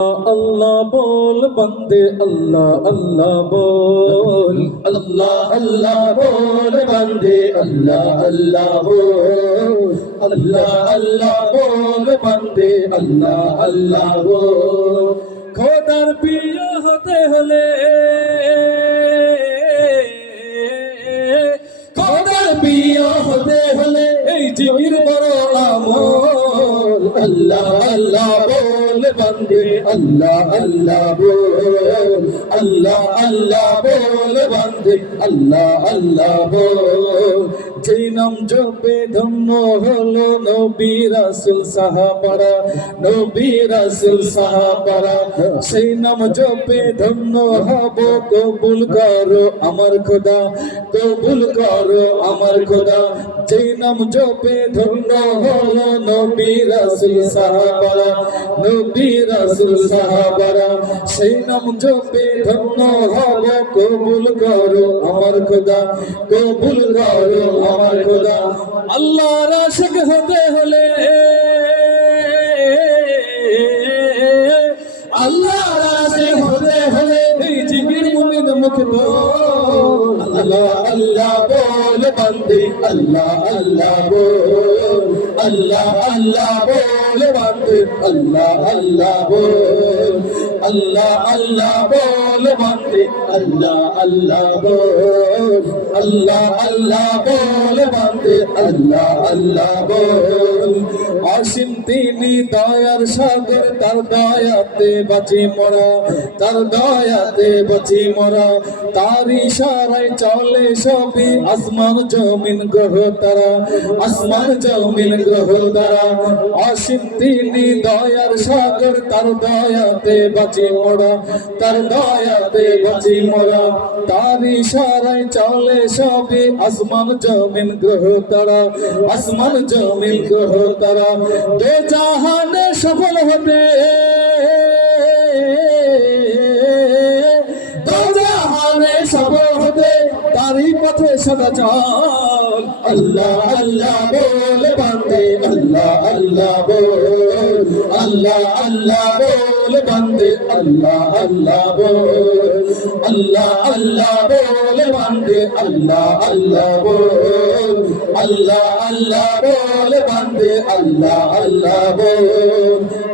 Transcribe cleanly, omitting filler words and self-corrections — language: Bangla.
अल्लाह बोल बंदे अल्लाह अल्लाह बोल अल्लाह अल्लाह बोल बंदे अल्लाह अल्लाह बोल अल्लाह अल्लाह बोल बंदे अल्लाह अल्लाह बोल খোদার প্রিয় হতে হলে খোদার প্রিয় হতে হলে এই জিকির বড় আমল अल्लाह अल्लाह बोल बंदे अल्लाह अल्लाह बोल अल्लाह अल्लाह बोल बंदे अल्लाह अल्लाह बोल যেই নাম জপে ধন্য হলো নবী রাসূল সাহাবারা নবী রাসূল সাহাবারা সেই নাম জপে ধন্য হব কবুল করো আমার খোদা কবুল করো আমার খোদা যেই নাম জপে ধন্য হলো নবী রাসূল সাহাবারা নবী রাসূল সাহাবারা সেই নাম জপে ধন্য হব কবুল করো আমার খোদা কবুল করো আমার খোদা আল্লাহর আশিক হতে হলে अल्लाह से होते हले এই জিকির মুমিন মুখে বল अल्लाह अल्लाह बोल बंदे अल्लाह अल्लाह बोल अल्लाह अल्लाह बोल बंदे अल्लाह अल्लाह बोल अल्लाह अल्लाह बोल बंदे अल्लाह अल्लाह बोल अल्लाह अल्लाह बोल बंदे अल्लाह अल्लाह बोल অসীম তিনি দয়ার সাগর তার দয়াতে বাঁচি মোরা তার দয়াতে বাঁচি মোরা তার ইশারায় চলে সবই আসমান জমিন গ্রহ তারা আসমান জমিন গ্রহ তারা অসীম তিনি দয়ার সাগর তার দয়াতে বাঁচি মোরা তার দয়াতে বাঁচি মোরা তার ইশারায় চলে সবই আসমান জমিন গ্রহ তারা আসমান জমিন গ্রহ তারা দে জাহানে সফল হবে दो जहाने सफल होते তারই পথে সদা চল अल्लाह अल्लाह बोल बंदे अल्लाह अल्लाह बोल अल्लाह अल्लाह बोल बंदे अल्लाह अल्लाह बोल अल्लाह अल्लाह बोल बंदे अल्लाह अल्लाह बोल अल्लाह अल्लाह बोल बंदे अल्लाह अल्लाह बोल